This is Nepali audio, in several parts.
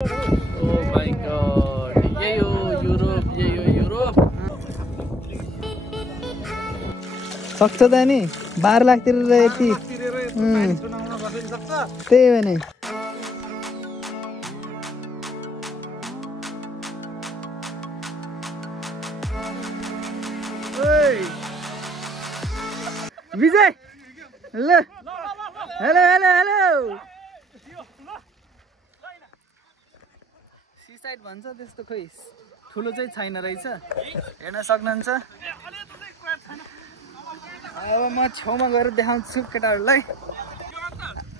Oh my god. यही हो युरोप सक्छ त नि 12 लाख तिरेर यति त्यही हो नि विजय ल हेलो साइड भन्छ त्यस्तो खोइ ठुलो चाहिँ छैन रहेछ हेर्न सक्नुहुन्छ अब म छेउमा गएर देखाउँछु केटाहरूलाई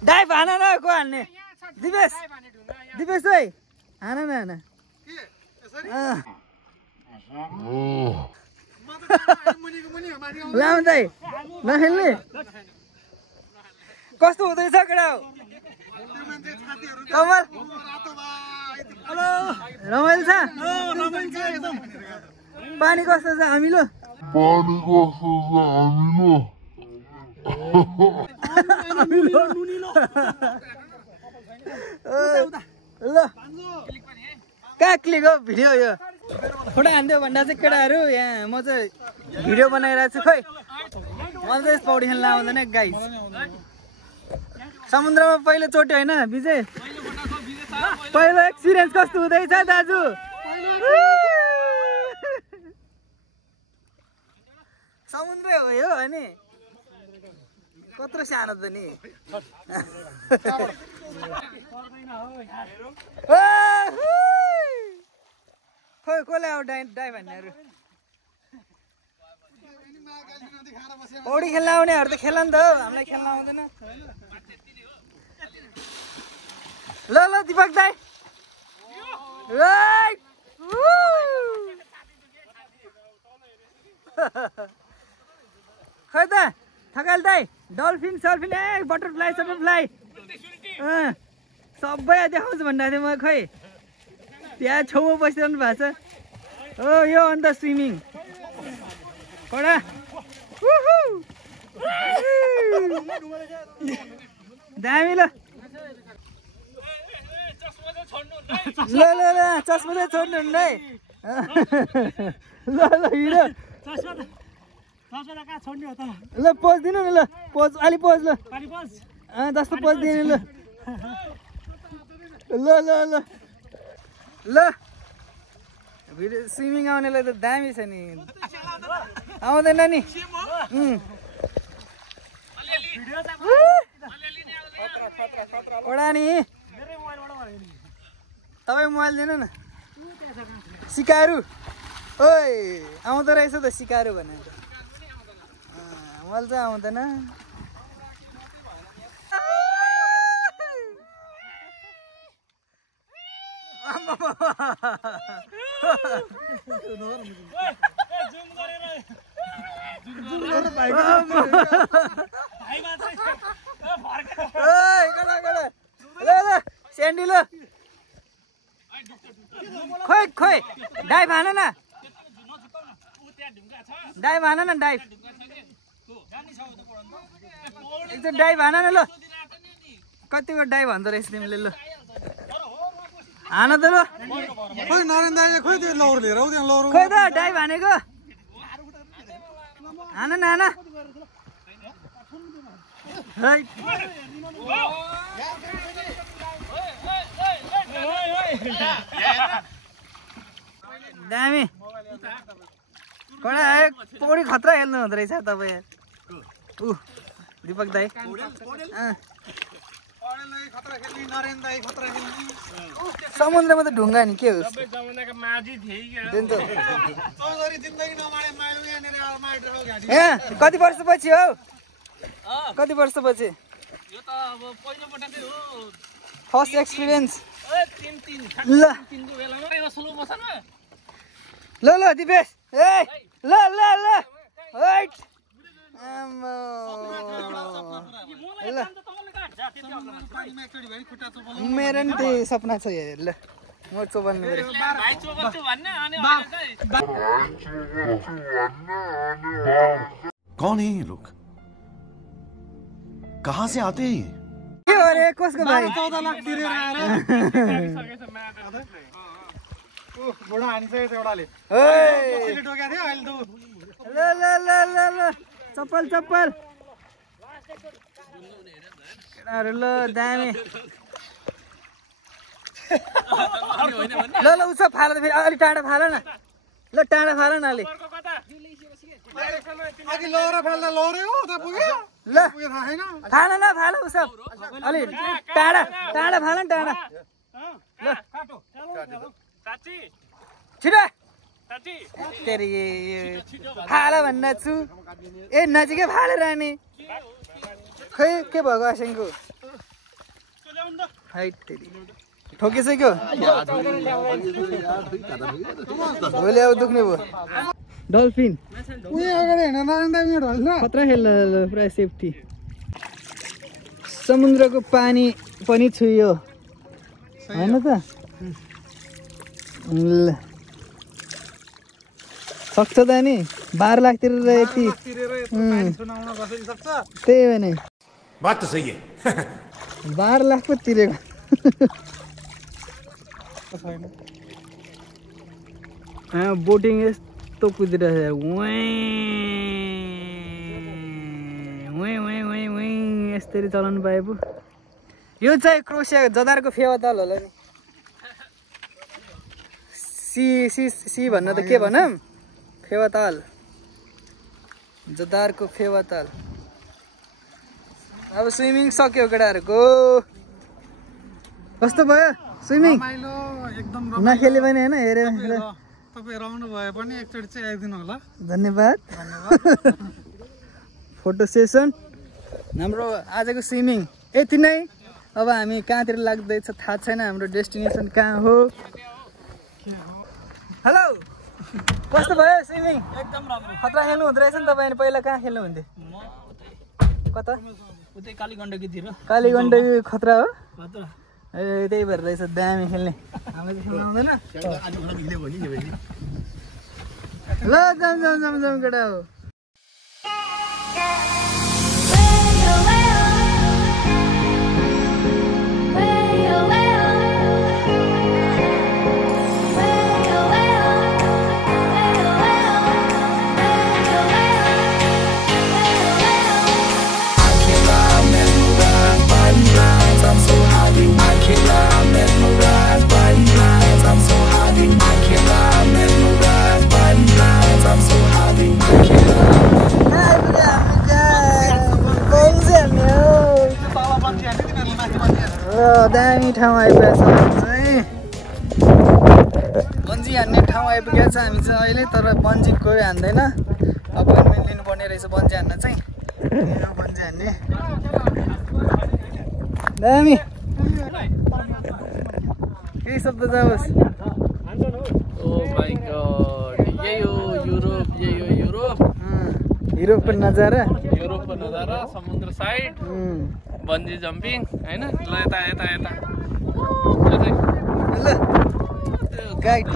डाइभ हान न को हान्ने दिपेश ओइ हान न लाउँ दाइ नखेल्ने कस्तो हुँदैछ केटा हो कमल हेलो रमाइलो छ पानी कस्तो छ अमिलो ल कहाँ क्लिक हो भिडियो यो फोटो हान्दियो भन्दा चाहिँ केटाहरू यहाँ म चाहिँ भिडियो बनाइरहेको छु खोइ मलाई चाहिँ पौडी खेल्न आउँदैन गाइस समुद्रमा पहिलो चोटि होइन विजय पहिलो एक्सपिरियन्स कस्तो हुँदैछ दाजु समुद्रै हो यो अनि कत्रो सानो त नि खोइ कसले आऊ डाइभ भन्नेहरू पौडी खेल्न आउनेहरू त खेल नि त हामीलाई खेल्न आउँदैन ल दिपक दाइ खै त थकाल दाइ डल्फिन सल्फिन बटरफ्लाई सटरफ्लाई सबै देखाउँछु भन्दा थिएँ म खै त्यहाँ छेउमा बसिरहनु भएको छ हो यो अन्त स्विमिङ कडा दामी ल चस्मा चाहिँ छोड्नु हुन्न है ल हिँड ल पोज दिनु नि ल पोज अलि पोज ल जस्तो पोज दिनु ल भिडियो स्विमिङ आउनेलाई त दामी छ नि आउँदैन नि ओडा नि तपाईँ मोबाइल दिनु न सिकारु ओइ आउँदो रहेछ त सिकारु भनेर मलाई चाहिँ आउँदैन सेन्डी ल खोइ डाइभ हान न डाइभ एकचोटि डाइभ हान न ल कतिको डाइभ हान्दो रहेछ तिमीले ल हान त ल खोइ नरेन दाइले खोइ त्यो लौरो लिएर आउ त्यहाँ लौरो खोइ त डाइभ हानेको हान न दामी कडा पौडी खतरा खेल्नु हुँदो रहेछ तपाईँ दिपक दाई समुद्रमा त ढुङ्गा नि के हो कति वर्षपछि हो फर्स्ट एक्सपिरियन्स ल दिपेश ल मेरो नि त्यही सपना छ हेर ल म चोबल्नु कौन है ये लोग कहाँ से आते हैं के हो अरे कसको भाइ 14 लाख तिरेर आएर बुढा हानिसकेको छ एउटाले कसैले टोकेको थियो अहिले त ल ल ल ल ल चप्पल चप्पल केटाहरू ल दामी ल ल उसो फाल त फेरि अलिक टाढा फाल न ल टाढा फाल न अलि अघि लौरो फाल्दा लौरो हो त पुग्यो ल पुग्यो थाहा छैन फाल न फाल उसो अलि टाढा टाढा फाल न टाढा ल छिटो तेरि फाल भन्न छु ए नजिकै फालेर आने खै के भएको आसेङको हाइट तेरि ठोकिसक्यो भोलि अब दुख्ने भयो डल्फिन उयो अगाडि हेर्न नआउँदा मिनट होला खतरा खेल्न पुरा सेफ्टी समुद्रको पानी पनि छुयो होइन त ल सक्छ त नि 12 लाख तिरेर यति सुनाउन कसरी सक्छ त्यही हो नि बात त सही है 12 लाख पो तिरेको बोटिङ यस्तो कुदिरहेको यस्तरी चलाउनु पाए पो यो चाहिँ क्रोसिया जदारको फेवाताल होला नि सी भन्न त के भनौँ फेवाताल जदारको फेवाताल अब स्विमिङ सक्यो केटाहरूको कस्तो भयो स्विमिङ रमाइलो एकदम नखेले पनि होइन हेऱ्यो तपाईँ रमाउनु भए पनि एकचोटि चाहिँ आइदिनु होला धन्यवाद फोटो सेसन हाम्रो आजको स्विमिङ यति नै अब हामी कहाँतिर लाग्दैछ थाहा छैन हाम्रो डेस्टिनेसन कहाँ हो हेलो कस्तो भयो स्विमिङ एकदम राम्रो खतरा खेल्नु हुँदो रहेछ नि तपाईँले पहिला कहाँ खेल्नुहुन्थ्यो कता उतै कालीगण्डकीतिर कालीगण्डकी खतरा हो खतरा ए त्यही भएर रहेछ दामी खेल्ने हाम्रो चाहिँ खेल्नु आउँदैन ल जाउँ जाउँ जाउँ जाउँ केटा हो दामी ठाउँ आइपुगेको छ चाहिँ बन्जी हान्ने ठाउँ आइपुगेको छ हामी चाहिँ अहिले तर बन्जी कोही हान्दैन अपोइन्टमेन्ट लिनुपर्ने रहेछ बन्जी हान्न चाहिँ बन्जी हान्ने दामी केही शब्द जाओस् ओ माय गॉड यही हो युरोप युरोपको नजारा युरोपको नजारा समुद्र साइड बन्जी जम्पिङ हैन ल यता यता यता ल गाइड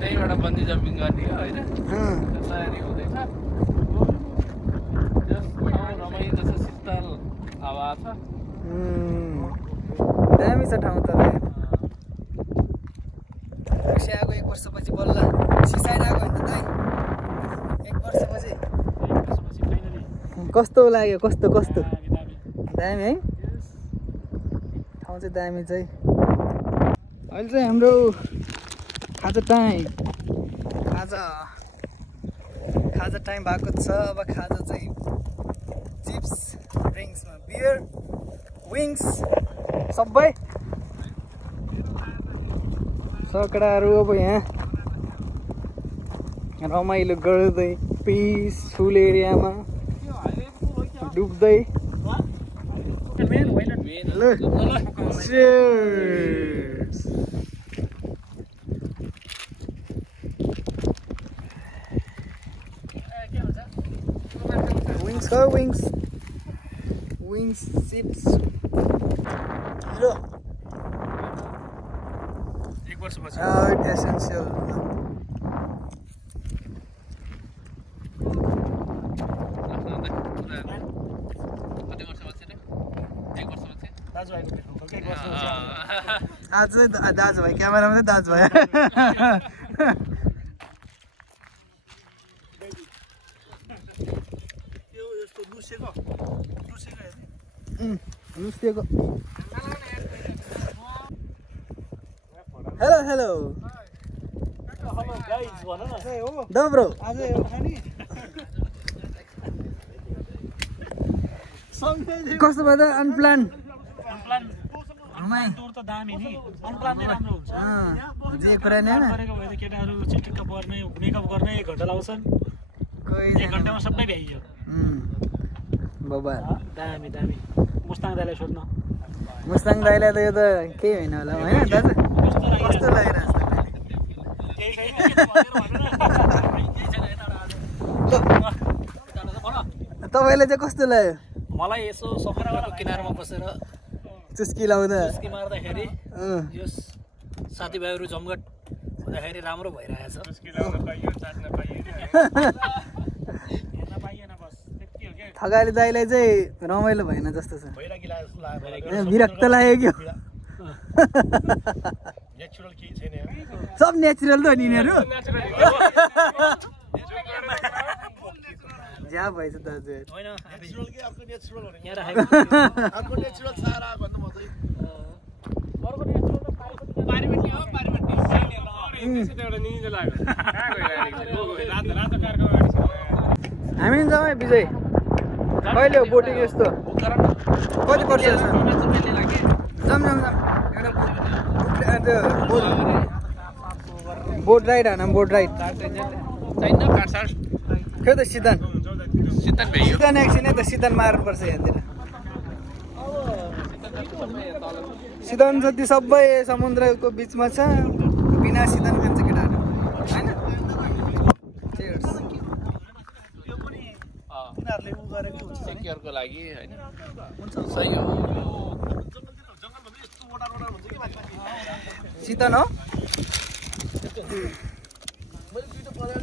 त्यहीबाट बन्जी जम्पिङ गर्ने हो होइन तयारी हुँदैछ रमाइलो छ शीतल हावा छ दामी छ ठाउँ तर रक्सी आएको 1 वर्षपछि बल्ल सिसाइड आएको होइन त 1 वर्षपछि कस्तो लाग्यो कस्तो कस्तो दामी है ठाउँ चाहिँ दामी चाहिँ अहिले चाहिँ हाम्रो खाजा टाइम खाजा टाइम भएको छ अब खाजा चाहिँ चिप्स ड्रिङ्क्समा बियर विङ्स सबै सकडाहरू अब यहाँ रमाइलो गर्दै पिसफुल एरियामा डुब्दै ल cheers wings go wings chips hello 1 वर्षपछि एसेन्सियल कति वर्षपछि आज दाजुभाइ क्यामेरामा चाहिँ दाजुभाइ लुसेको हेलो हेलो dobro आज कस्तो भयो त अनप्लान टुर त दामी नि अनप्लान नै राम्रो हुन्छ जे कुरा नि हैन गरेको भए त केटाहरु चिटिक्क पर्ने मेकअप गर्ने 1 घण्टा लाग्छन् 1 घण्टामा सबै भ्याइयो बाबा दामी दामी मुस्ताङ दाइलाई सोध्न मुस्ताङ दाइलाई त यो त केही हैन होला हैन दाजु कस्तो लागिरहेछ तपाईलाई चाहिँ कस्तो लाग्यो मलाई यसो समुद्रको किनारमा बसेर चुस्की लाउँदा चुस्की मार्दाखेरि यो साथीभाइहरु जमघट हुँदाखेरि राम्रो भइरहेछ चुस्की लाउन पाइयो चाट्न पाइयो हेर्न पाइएन बस त्यति हो के थगाली दाइलाई चाहिँ रमाइलो भएन जस्तो छ भइराकी लाग्यो विरक्त लाग्यो के नेचुरल के छैन सब नेचुरल त हो नि यिनीहरु ज्या भएछ दाजु हैन नेचुरल के अर्को नेचुरल हो नि यहाँ अर्को नेचुरल सारा भन्नु म चाहिँ अर्को नेचुरल त पारिपट्टि हो पारिपट्टि त्यसैले एउटा निजो लाग्यो कहाँ गइरहेको रातो कारको गाडी छ हामी नि जाउँ है विजय कहिले हो बोटिङ यस्तो कति पर्छ यस्तो जाम एउटा बोट राइड हान बोट राइड छैन काठसाट खै त सिद्धान्त भ्याइयो सिद्धान्त एकछिन है त सिद्धान्त मार्नुपर्छ यहाँतिर सिद्धान्त जति सबै समुद्रको बिचमा छ बिना सिद्धान्त खान्छ केटाहरू हैन उनीहरुले उ गरेको हुन्छ सेक्युरको लागि हैन सही हो जंगलभन्दा यस्तो वडा हुन्छ कि माथि सिद्धान्त हो मैले दुईटा परेल